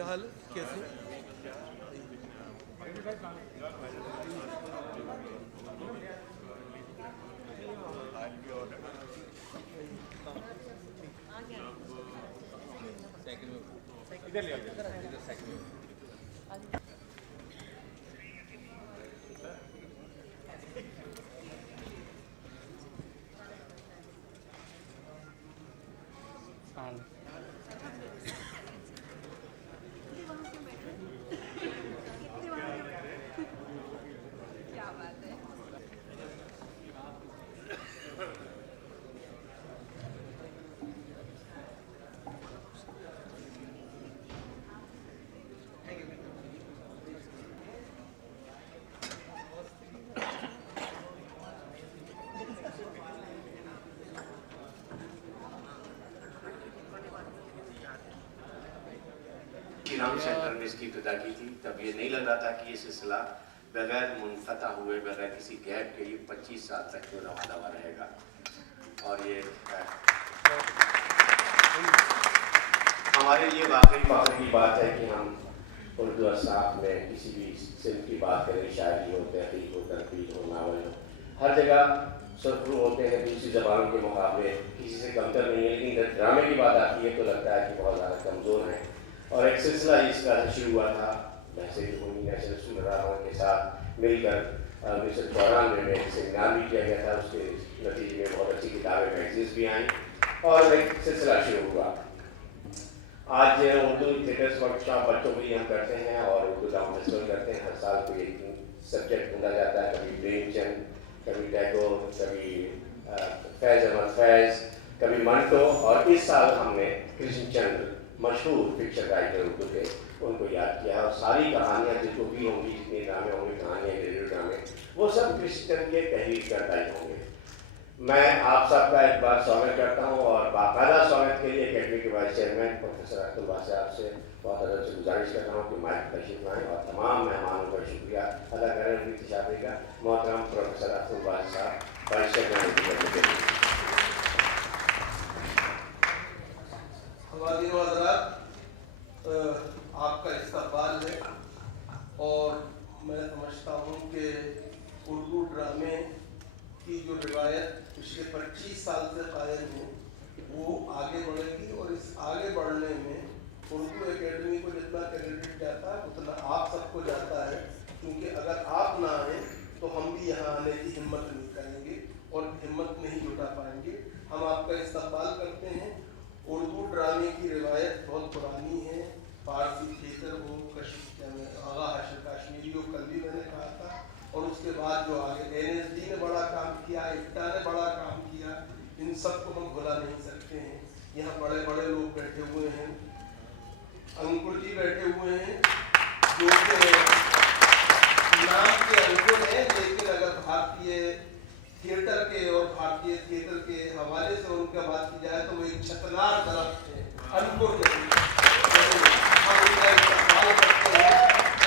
क्या हाल है, कैसे? इधर ले आओ, इधर सेकंड में। क्या बात है। इनामी सेंटर में इसकी इब्तिदा की थी, तब ये नहीं लग रहा था कि ये सिलसिला बगैर मुनक़ता हुए, बगैर किसी गैप के लिए 25 साल तक जो रवा रहेगा। और ये हमारे लिए वाकई फख्र की बात है कि हम उर्दू असाफ में किसी भी सिल्क की बात करें, शायरी हो, तहरीक हो, तनकीद हो, नावल हो, हर जगह सुरखरू होते हैं, दूसरी ज़बान के मुकाबले किसी से कमतर नहीं है। लेकिन जब ड्रामे की बात आती है तो लगता है कि बहुत ज़्यादा कमज़ोर हैं। और एक सिलसिला इसका शुरू हुआ था मैसेज नेशनल स्टूडेंट रहमान के साथ मिलकर 1994 में एक सेमिनार भी किया गया था। उसके नतीजे में बहुत अच्छी किताबें, मैगजीन्स भी आई और एक सिलसिला शुरू हुआ। आज उर्दू थिएटर्स वर्कशॉप बच्चों के लिए हम करते हैं और उर्दू ड्रामा फेस्टिवल करते हैं। हर साल कोई एक सब्जेक्ट ढूंढा जाता है, कभी प्रेमचंद, कभी टैगोर, कभी फैज़ अहमद फैज़, कभी मंटो, और इस साल हमने कृष्णचंद्र मशहूर फिक्शन राइटर उर्दू के उनको याद किया। और सारी कहानियाँ जिनको भी होंगी, जितने ड्रामे होंगे, कहानियाँ, रेडियो ड्रामे, वो सब कृष्णचंद्र के तहरीर करता ही होंगे। मैं आप सबका एक बार स्वागत करता हूँ और बाकायदा स्वागत के लिए अकेडमी के वाइस चेयरमैन प्रोफेसर अब्दुल वासी साहब से बहुत अदब से गुजारिश करता हूँ कि माइक तशरीफ लाएँ और तमाम मेहमानों का शुक्रिया अदा करें उनकी तशाबी का। मोहतरम प्रोफेसर अब्दुल वासी साहब वाइस चेयरमैन। आपका इस्तकबाल है और मैं समझता हूँ कि उर्दू ड्रामे की जो रिवायत पिछले 25 साल से कायम है वो आगे बढ़ेगी। और इस आगे बढ़ने में उर्दू एकेडमी को जितना क्रेडिट जाता है उतना आप सबको जाता है, क्योंकि अगर आप ना आए तो हम भी यहाँ आने की हिम्मत नहीं करेंगे और हिम्मत नहीं जुटा पाएंगे। हम आपका इस्तकबाल करते हैं। उर्दू ड्रामे की रिवायत बहुत पुरानी है। फारसी थिएटर हो, आगा हाशिर कश्मीरी हो, कल भी मैंने कहा था, और उसके बाद जो आगे NSD ने बड़ा काम किया, इक्टा ने बड़ा काम किया, इन सब को हम भुला नहीं सकते हैं। यहाँ बड़े बड़े लोग बैठे हुए हैं, अंकुर जी बैठे हुए हैं जो कि नाम के अंकुर हैं, लेकिन अगर भारतीय थिएटर के और भारतीय थिएटर के हवाले से उनका बात की जाए तो वो एक छतनार दरख्त है, अंकुर नहीं। हम उनका इस्तेमाल करते हैं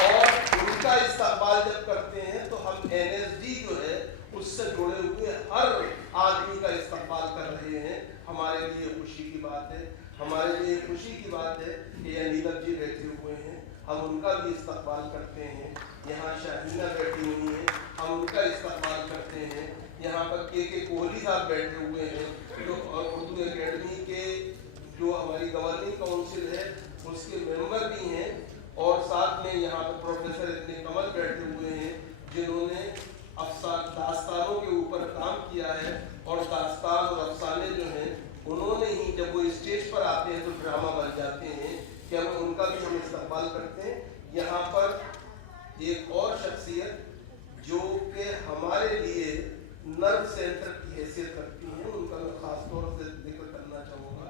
और उनका इस्तेमाल जब करते हैं तो हम NSD जो है उससे जुड़े हुए हर आदमी का इस्तेमाल कर रहे हैं। हमारे लिए खुशी की बात है, हमारे लिए खुशी की बात है कि ये नीलम जी बैठे हुए हैं, हम उनका भी इस्तेमाल करते हैं। यहाँ शाहीना बैठी हुई है, हम उनका इस्तेमाल करते हैं। यहाँ पर के कोहली साहब बैठे हुए हैं जो और उर्दू एकेडमी के जो हमारी गवर्निंग काउंसिल है उसके मेंबर भी हैं। और साथ में यहाँ पर प्रोफेसर इतने कमल बैठे हुए हैं जिन्होंने दास्तानों के ऊपर काम किया है। और दास्तान और अफसाने जो हैं उन्होंने ही जब वो स्टेज पर आते हैं तो ड्रामा बन जाते हैं कि हम उनका भी हम इस्तेमाल करते हैं। यहाँ पर एक और शख्सियत जो कि हमारे लिए नर्व सेंटर की हैसियत रखती हैं, उनका मैं ख़ास तौर से जिक्र करना चाहूँगा,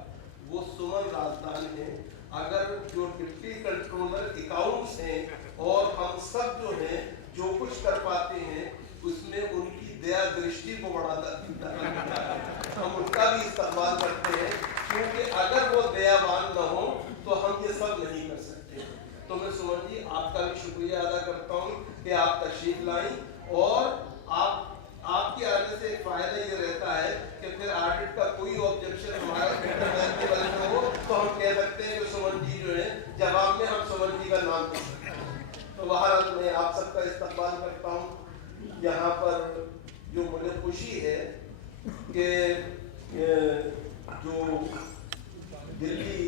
वो सुमन राजदान है। अगर जो डिप्टी कंट्रोलर अकाउंट्स हैं और हम सब जो हैं जो कुछ कर पाते हैं उसमें उनकी दया दृष्टि को बढ़ाता है, हम उनका भी इस्तेमाल करते हैं, क्योंकि अगर वो दयावान न हो तो हम ये सब नहीं कर सकते। तो मैं सुमन जी आपका भी शुक्रिया अदा करता हूँ कि आप तशरीफ लाई। और आपके आने से फायदा ये रहता है कि फिर ऑडिट का कोई ऑब्जेक्शन हमारा हो तो हम कह सकते हैं कि सुमन जी जो है जवाब में हम सबका इस्तकबाल करता हूँ। यहाँ पर जो मुझे खुशी है कि जो दिल्ली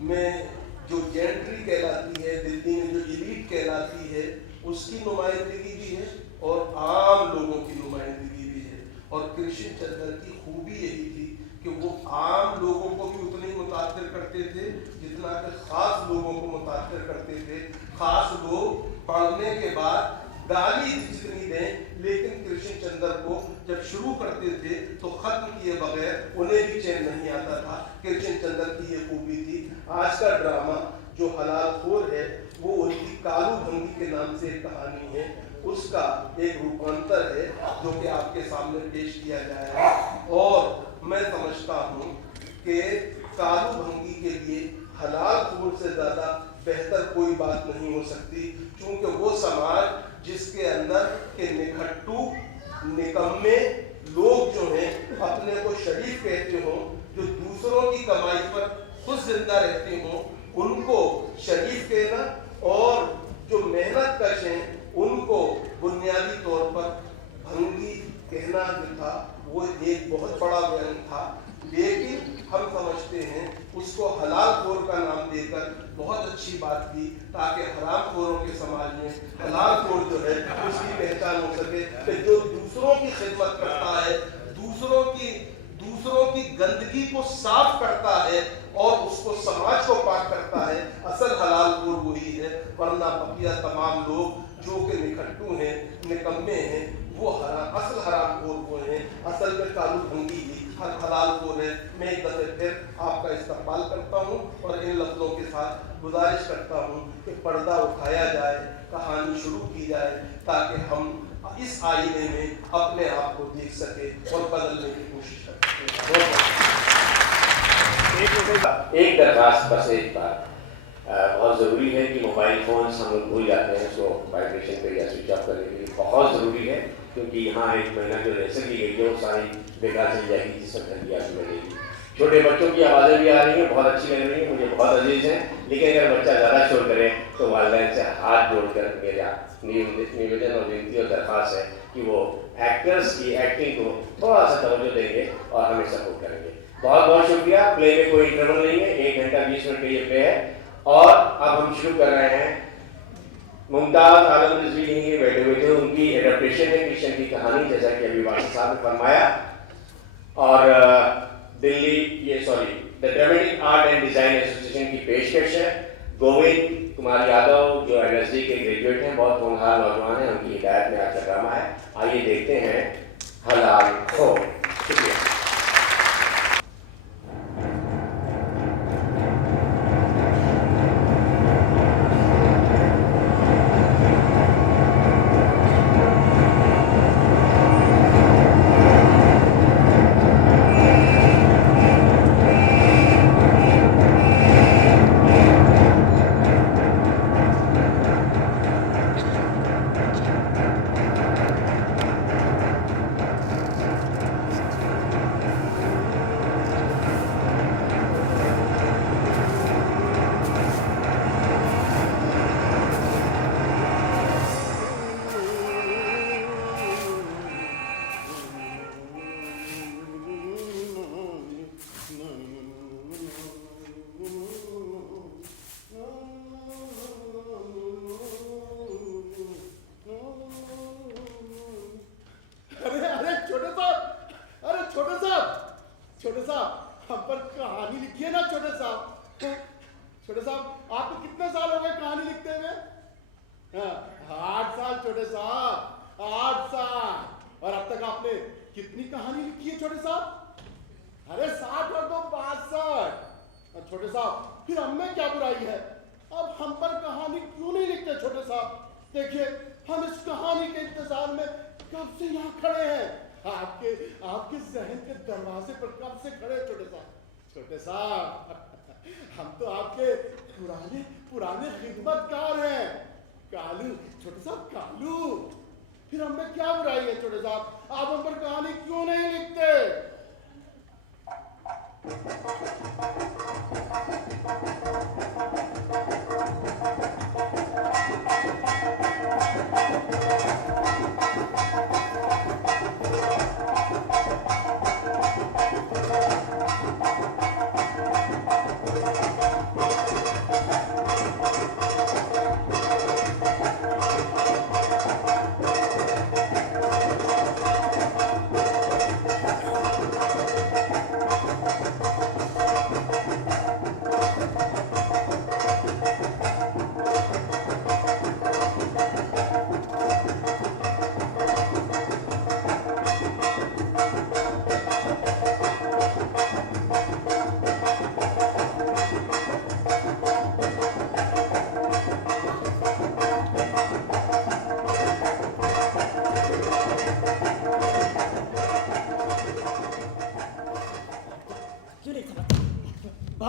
में जो जेंट्री कहलाती है, दिल्ली में जो एलीट कहलाती है, उसकी नुमाइंदगी भी है और आम लोगों की नुमाइंदगी भी है। और कृष्ण चंद्र की खूबी यही थी कि वो आम लोगों को भी उतने ही मुतासिर करते थे जितना कि ख़ास लोगों को मुतासिर करते थे। ख़ास लोग पढ़ने के बाद गाली जितनी दें, लेकिन कृष्ण चंद्र को जब शुरू करते थे तो ख़त्म किए बगैर उन्हें भी चैन नहीं आता था। कृष्ण चंद्र की ये खूबी थी। आज का ड्रामा जो हलाल खोर है वो उनकी कालू भंगी के नाम से एक कहानी है, उसका एक रूपांतर है जो कि आपके सामने पेश किया जाएगा। और मैं समझता हूँ कि कालू भंगी के लिए हलाल खोर से ज़्यादा बेहतर कोई बात नहीं हो सकती, क्योंकि वो समाज जिसके अंदर के निखट्टू निकम्मे लोग जो हैं अपने को शरीफ कहते हों, जो दूसरों की कमाई पर खुद जिंदा रहते हों, उनको शरीफ कहना और जो मेहनत कश हैं उनको बुनियादी तौर पर भंगी कहना जो था वो एक बहुत बड़ा व्यंग था। लेकिन हम समझते हैं उसको हलाल खोर का नाम देकर बहुत अच्छी बात की, ताकि हराम खोरों के समाज में हलाल खोर जो है उसकी पहचान हो सके कि जो दूसरों की खिदमत करता है, दूसरों की गंदगी को साफ करता है और उसको समाज को पाक करता है, असल हलाल खोर वही है। वरना बकिया तमाम लोग जो कि निखट्टू हैं, निकम्मे हैं, वो असल हराम खोर वो हैं। असल में कालू भंगी ही हलाल खोर है। मैं एक दफे फिर आपका इस्तकबाल करता हूँ और इन लफ्ज़ों के साथ गुजारिश करता हूँ कि पर्दा उठाया जाए, कहानी शुरू की जाए, ताकि हम इस आईने में अपने आप को देख सके और बदलने की कोशिश कर सकें। एक दरखास्त बस एक बात बहुत ज़रूरी है कि मोबाइल फ़ोन्स हम लोग भूल जाते हैं, उसको वाइब्रेशन पे या स्विच ऑफ करने के लिए बहुत ज़रूरी है, क्योंकि यहाँ एक महीना जो रेसल दी गई है वो सारी बेकार चल जाएगी जिसमें ठंडी आती मिलेगी। छोटे बच्चों की आवाज़ें भी आ रही हैं, बहुत अच्छी लग रही है, मुझे बहुत अजीज़ हैं। लेकिन अगर बच्चा ज़्यादा शोर करे तो वालिदैन से हाथ जोड़कर मेरा निवेदन और विनती और दरख्वास्त है कि वो एक्टर्स की एक्टिंग को थोड़ा सा तवज्जो देंगे और हमें सपोर्ट करेंगे। बहुत बहुत शुक्रिया। प्ले में कोई इंटरवल नहीं है, 1 घंटा 20 मिनट का ये प्ले है। और अब हम शुरू कर रहे हैं। मुमताज़ आलम रिजवी यहीं बैठे हुए थे, उनकी एडेप्टेशन है कृष्ण की कहानी, जैसा कि अभी वासिफ साहब ने फरमाया। और the dramatic art and design association की पेशकश है। गोविंद कुमार यादव जो NSD के ग्रेजुएट हैं, बहुत होनहार नौजवान हैं, उनकी हिदायत में आज का ड्रामा है। आइए देखते हैं हलाल खोर। शुक्रिया। छोटे साहब हम पर कहानी लिखिए ना छोटे साहब। छोटे साहब आपको कितने साल हो गए कहानी लिखते हुए? 8 साल छोटे साहब, 8 साल। और अब तक आपने कितनी कहानी लिखी है छोटे साहब? अरे 60 और 2 62। छोटे साहब फिर हम में क्या बुराई है? अब हम पर कहानी क्यों नहीं लिखते छोटे साहब? देखिए हम इस कहानी के इंतजार में कब से यहाँ खड़े हैं, आपके जहन के दरवाजे पर कब से खड़े छोटे साहब। छोटे साहब हम तो आपके पुराने खिदमतगार हैं। कालू छोटे साहब, कालू फिर हमें क्या बुराई है छोटे साहब? आप हम पर कहानी क्यों नहीं लिखते?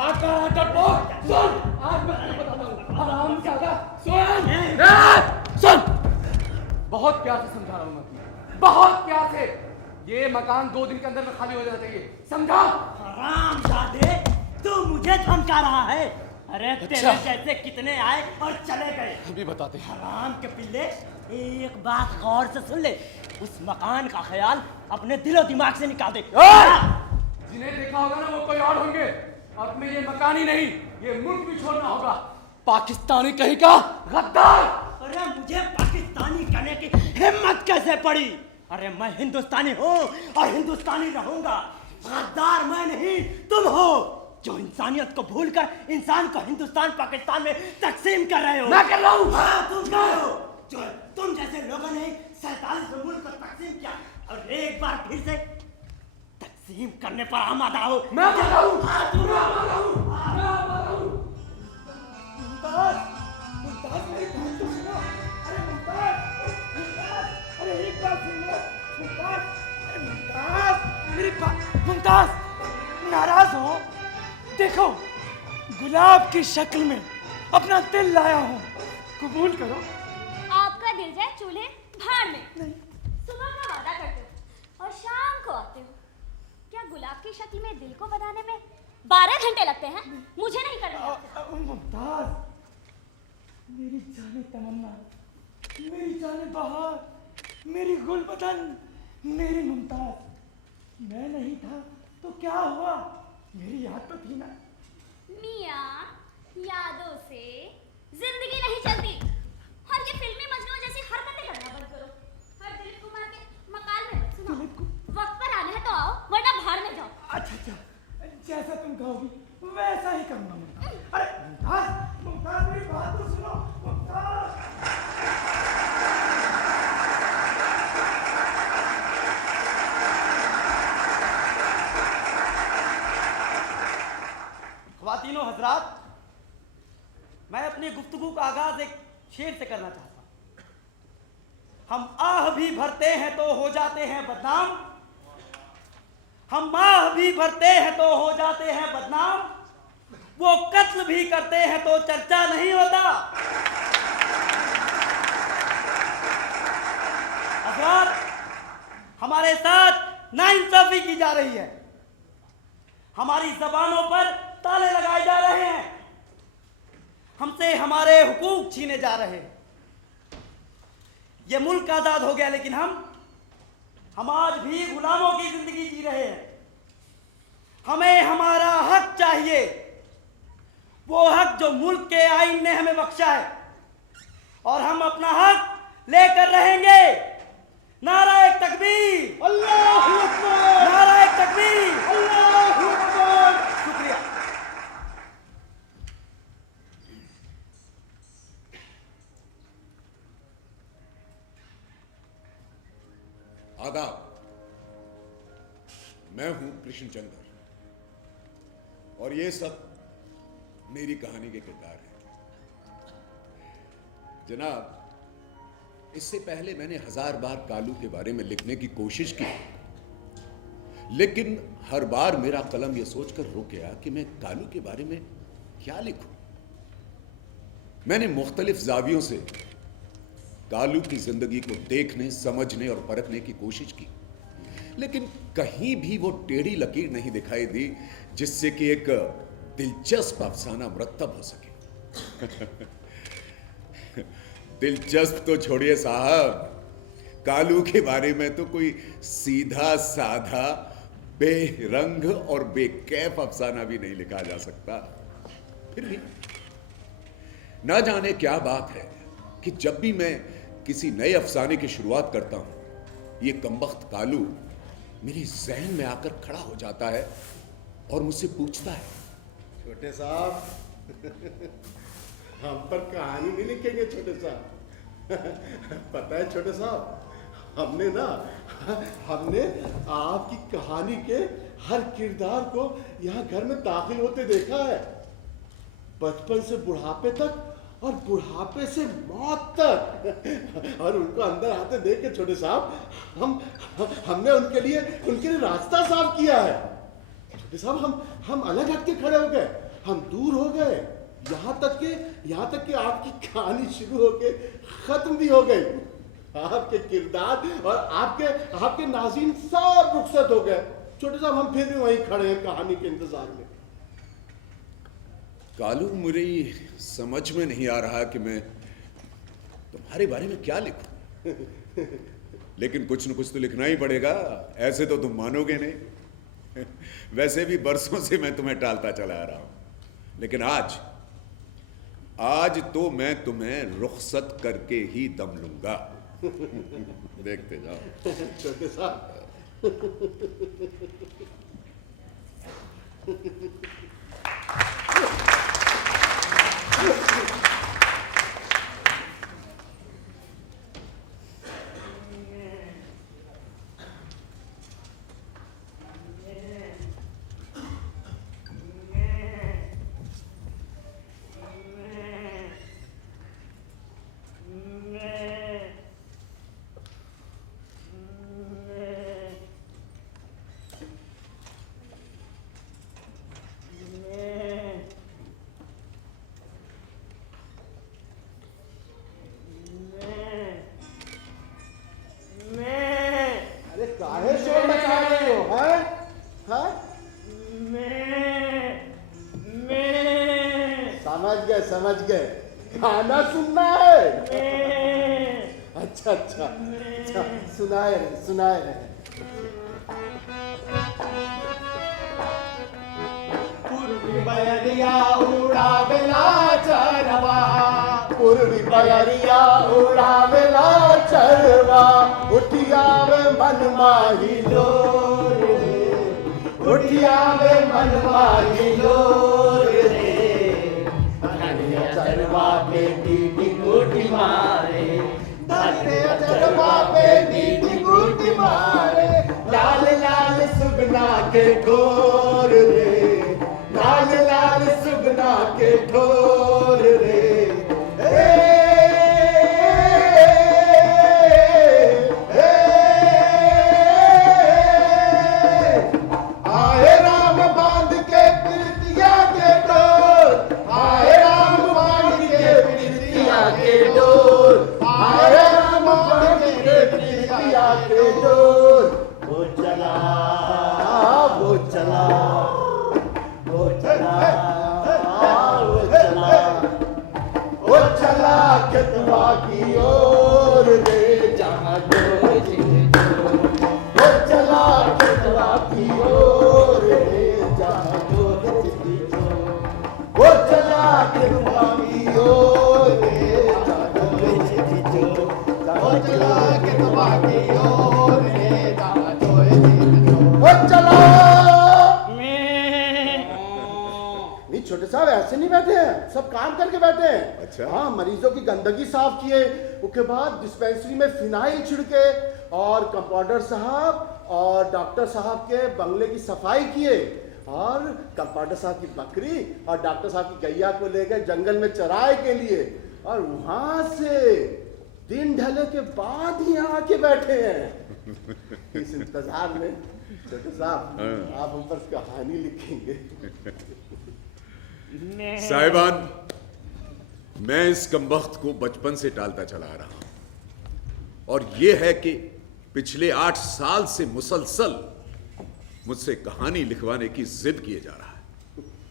भाग कर डरपोक, सुन, आज मैं तुझे बताता हूँ, हरामजादा, सुन, बहुत प्यार से समझा रहा हूँ मैं, बहुत प्यार से। ये मकान 2 दिन के अंदर में खाली हो जाना चाहिए, समझा? हरामजादे, तू मुझे धमका रहा है? अरे तेरे जैसे कितने आए और चले गए। अभी बताते हैं। हराम के पिल्ले, एक बात गौर से सुन ले, उस मकान का ख्याल अपने दिलो दिमाग से निकाल दे। जिन्हें देखा होगा ना वो कोई और होंगे, अब में ये मकान ही नहीं, ये मुल्क भी छोड़ना होगा। पाकिस्तानी कहीं का गद्दार। अरे मुझे पाकिस्तानी कहने की हिम्मत कैसे पड़ी? अरे मैं हिंदुस्तानी हूँ और हिंदुस्तानी रहूंगा। गद्दार मैं नहीं, तुम हो, जो इंसानियत को भूलकर इंसान को हिंदुस्तान पाकिस्तान में तकसीम कर रहे हो। मैं कर रहा हूँ। हाँ, तुम कर रहे हो। जो तुम जैसे लोगों ने 47 मुल्क को तकसीम किया और एक बार फिर से तकसीम करने पर आमादा हो। मैं कर रहा हूँ। हाँ, तुम आमादा हो। मुमताज, मेरी बात तो सुनो। अरे मुमताज, अरे एक बात सुन लो। मुमताज, अरे मुमताज, मेरी बात, मुमताज, नाराज हो? देखो, गुलाब की शक्ल में अपना दिल लाया हूँ, कबूल करो। आपका दिल जाए चूल्हे भाड़ में। सुबह का वादा करते हो और शाम को आते हो। क्या गुलाब की शक्ल में दिल को बनाने में 12 घंटे लगते हैं? मुझे नहीं करना। मुमताज, मेरी जाने तमन्ना, मेरी जाने बहार, मेरी गुलबदन, मेरी मुमताज, मैं नहीं था तो क्या हुआ? मेरी याद तो थी ना। मियाँ, यादों से जिंदगी नहीं चलती। और ये फिल्मी मजनू जैसी हरकतें करना बंद करो। हर दिलीप कुमार के मकान में मत सुनाओ। वक्त पर आना है तो आओ, वरना भाड़ में जाओ। अच्छा, जैसा तुम कहोगी वैसा ही करूंगा मुमताज। अरे मुमताज, मुमताज, मेरी बात तो सुनो। मुमताज, ख्वातीनो हजरात, मैं अपनी गुफ्तगू का आगाज एक शेर से करना चाहता हूं। हम आह भी भरते हैं तो हो जाते हैं बदनाम, हम आह भी भरते हैं तो हो जाते हैं बदनाम, वो कत्ल भी करते हैं तो चर्चा नहीं होता। हजरात, हमारे साथ नाइंसाफी की जा रही है, हमारी जबानों पर ताले लगाए जा रहे हैं, हमसे हमारे हुकूक छीने जा रहे हैं। ये मुल्क आजाद हो गया लेकिन हम आज भी गुलामों की जिंदगी जी रहे हैं। हमें हमारा हक चाहिए, वो हक जो मुल्क के आईन ने हमें बख्शा है, और हम अपना हक लेकर रहेंगे। नाराए तकबीर, अल्लाहू अकबर, नाराए तकबीर, अल्लाहू अकबर। शुक्रिया। आदाब, मैं हूं कृष्णचंद्र और ये सब मेरी कहानी के किरदार हैं। जनाब, इससे पहले मैंने 1000 बार कालू के बारे में लिखने की कोशिश की, लेकिन हर बार मेरा कलम यह सोचकर रुक गया कि मैं कालू के बारे में क्या लिखूं। मैंने मुख्तलिफ जावियों से कालू की जिंदगी को देखने, समझने और परखने की कोशिश की, लेकिन कहीं भी वो टेढ़ी लकीर नहीं दिखाई दी जिससे कि एक दिलचस्प अफसाना मुरत्तब हो सके। दिलचस्प तो छोड़िए साहब, कालू के बारे में तो कोई सीधा साधा बेरंग और बेकैफ अफसाना भी नहीं लिखा जा सकता। फिर भी ना जाने क्या बात है कि जब भी मैं किसी नए अफसाने की शुरुआत करता हूं, ये कमबख्त कालू मेरे जहन में आकर खड़ा हो जाता है और मुझसे पूछता है, छोटे साहब, हम पर कहानी नहीं लिखेंगे छोटे साहब। पता है छोटे साहब, हमने आपकी कहानी के हर किरदार को यहाँ घर में दाखिल होते देखा है, बचपन से बुढ़ापे तक और बुढ़ापे से मौत तक, और उनको अंदर आते देख के छोटे साहब हमने उनके लिए रास्ता साफ किया है। छोटे साहब, हम अलग हट के खड़े हो गए हम दूर हो गए, यहाँ तक कि आपकी कहानी शुरू होके खत्म भी हो गई। आपके किरदार और आपके नाज़रीन सब रुखसत हो गए। छोटे साहब हम फिर भी वहीं खड़े हैं कहानी के इंतजार में। कालू, मुझे समझ में नहीं आ रहा कि मैं तुम्हारे बारे में क्या लिखूं। लेकिन कुछ न कुछ तो लिखना ही पड़ेगा, ऐसे तो तुम मानोगे नहीं। वैसे भी बरसों से मैं तुम्हें टालता चला आ रहा हूं, लेकिन आज तो मैं तुम्हें रुखसत करके ही दम लूंगा। देखते जाओ। छोटे साहब काहे शोर मचा रहे हो? समझ गए गाना सुनना है। अच्छा, सुनाए पूर्वी बयरिया उड़ावेला चरवा, पूर्वी बयरिया उड़ावेला चरवा, उठियावे मन माही लोर रे, उठियावे मन माही लोर रे, चरवा पे डीडी गुटी मारे, चरवा पे डीडी गुटी मारे, लाल लाल सुगना के ढोर रे, लाल लाल सुगना के ढोर रे। आए राम बांध के प्रीतिया के डोर, आए राम बांध के प्रीतिया के डोर, आए राम बांध के प्रीतिया के डोर। वो चला वो चला वो चला वो चला वो चला खेतवा की ओर रे, जहाँ डोर वो चला खेतवा की ओर रे, जहाँ डोर वो चला खेतवा की ओर रे, जहाँ डोर वो चला खेतवा की ओर रे, जहाँ डोर वो चला। नहीं छोटे साहब ऐसे नहीं बैठे हैं, सब काम करके बैठे हैं। अच्छा। हाँ, मरीजों की गंदगी साफ किए, उसके बाद डिस्पेंसरी में फिनाइल छिड़के, और कंपाउंडर साहब और डॉक्टर साहब के बंगले की सफाई किए, और कंपाउंडर साहब की बकरी और डॉक्टर साहब की गैया को लेकर जंगल में चराए के लिए, और वहां से दिन ढले के बाद ही यहाँ आके बैठे हैं इस इंतजार में। छोटे साहब आप हम पर कहानी लिखेंगे। साहिबान, मैं इस कमबख्त को बचपन से टालता चला आ रहा हूं, और यह है कि पिछले 8 साल से मुसलसल मुझसे कहानी लिखवाने की जिद किए जा रहा है।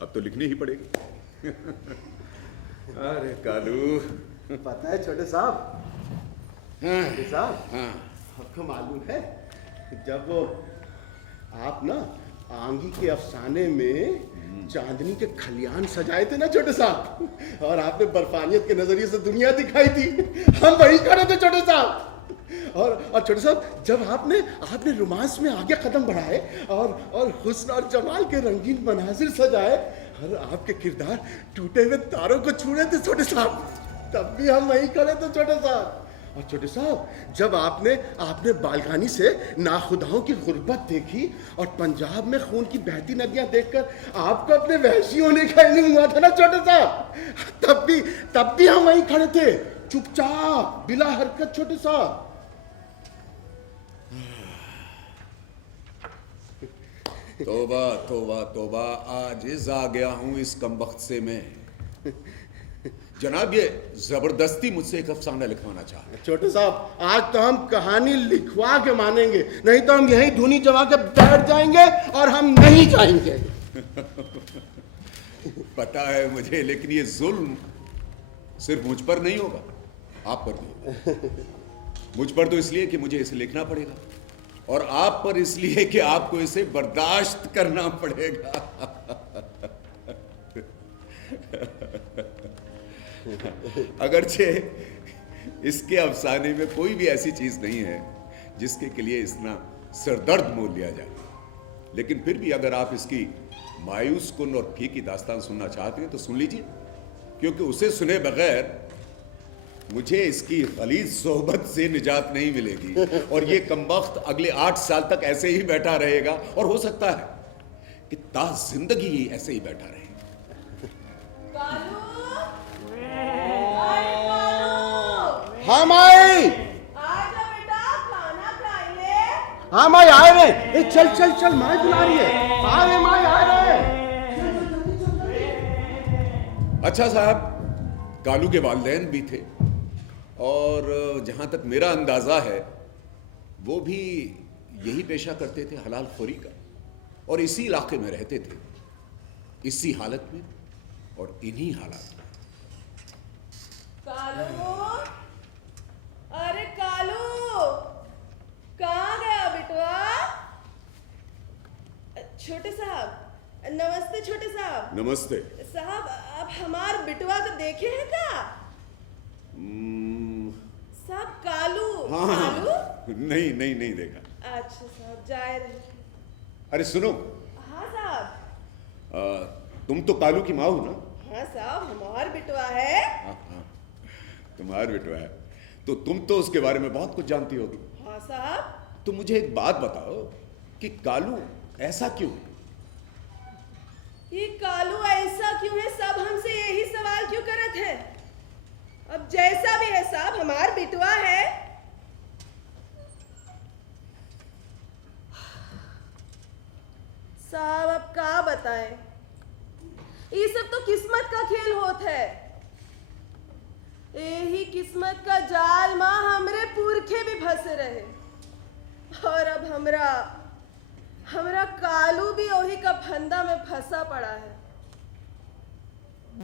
अब तो लिखनी ही पड़ेगी। अरे कालू, पता है छोटे साहब, छोटे साहब, आपको मालूम है जब आप ना आंगी के अफसाने में चांदनी के खलियान सजाए थे ना छोटे साहब, और आपने बर्फानियत के नजरिए से दुनिया दिखाई थी, हम वही खड़े थे छोटे साहब। और छोटे साहब, जब आपने रोमांस में आगे कदम बढ़ाए और हुस्न और जमाल के रंगीन मनाजिर सजाए, और आपके किरदार टूटे हुए तारों को छू रहे थे छोटे साहब, तब भी हम वही खड़े थे छोटे साहब। और छोटे साहब, जब आपने बालकानी से नाखुदाओं की गुर्बत देखी और पंजाब में खून की बहती नदियां देखकर आपको अपने वहशी होने का इल्म हुआ था ना छोटे साहब, तब भी हम वहीं खड़े थे, चुपचाप बिला हरकत छोटे साहब। तौबा तौबा तौबा, आजिज आ गया हूं इस कमबख्त से मैं। जनाब, ये जबरदस्ती मुझसे एक अफसाना लिखवाना चाहते हैं। छोटे साहब, आज तो हम कहानी लिखवा के मानेंगे, नहीं तो हम यहीं धुनी जमा के बैठ जाएंगे और हम नहीं जाएंगे। पता है मुझे, लेकिन ये जुल्म सिर्फ मुझ पर नहीं होगा, आप पर भी होगा। मुझ पर तो इसलिए कि मुझे इसे लिखना पड़ेगा, और आप पर इसलिए कि आपको इसे बर्दाश्त करना पड़ेगा। अगरचे इसके अफसाने में कोई भी ऐसी चीज नहीं है जिसके के लिए इतना सरदर्द मोल लिया जाए, लेकिन फिर भी अगर आप इसकी मायूस कुन और फीकी दास्तान सुनना चाहते हैं तो सुन लीजिए, क्योंकि उसे सुने बगैर मुझे इसकी गलीज सोहबत से निजात नहीं मिलेगी, और ये कमबख्त अगले 8 साल तक ऐसे ही बैठा रहेगा, और हो सकता है कि ता जिंदगी ही ऐसे ही बैठा रहे। हाँ माई, आजा बेटा, खाना खाइए। हाँ माई आए रे। चल चल चल, माई बुला रही है। आ रहे माई, आ रहे। अच्छा साहब, कालू के वालिदैन भी थे, और जहां तक मेरा अंदाजा है वो भी यही पेशा करते थे, हलाल खोरी का, और इसी इलाके में रहते थे, इसी हालत में और इन्हीं हालात में। कालू, अरे कालू, कहाँ गया बेटवा? छोटे साहब, नमस्ते। छोटे साहब नमस्ते साहब, आप हमार बिटवा को देखे हैं क्या? साहब कालू। हाँ, कालू? नहीं नहीं नहीं देखा। अच्छा साहब, जाए रहे। अरे सुनो, हाँ साहब। तुम तो कालू की माँ हो ना? हाँ साहब, हमार बिटवा है। हाँ, तुम्हारा बेटवा है, तो तुम तो उसके बारे में बहुत कुछ जानती होगी। हाँ साहब। तो मुझे एक बात बताओ कि कालू ऐसा क्यों है? ये कालू ऐसा क्यों है, सब हमसे यही सवाल क्यों करत है? अब जैसा भी है साहब, हमार बिटवा है। साहब अब क्या बताएं, ये सब तो किस्मत का खेल होत है। यही किस्मत का जाल में हमरे पुरखे भी फंसे रहे, और अब हमरा कालू भी वही का फंदा में फंसा पड़ा है।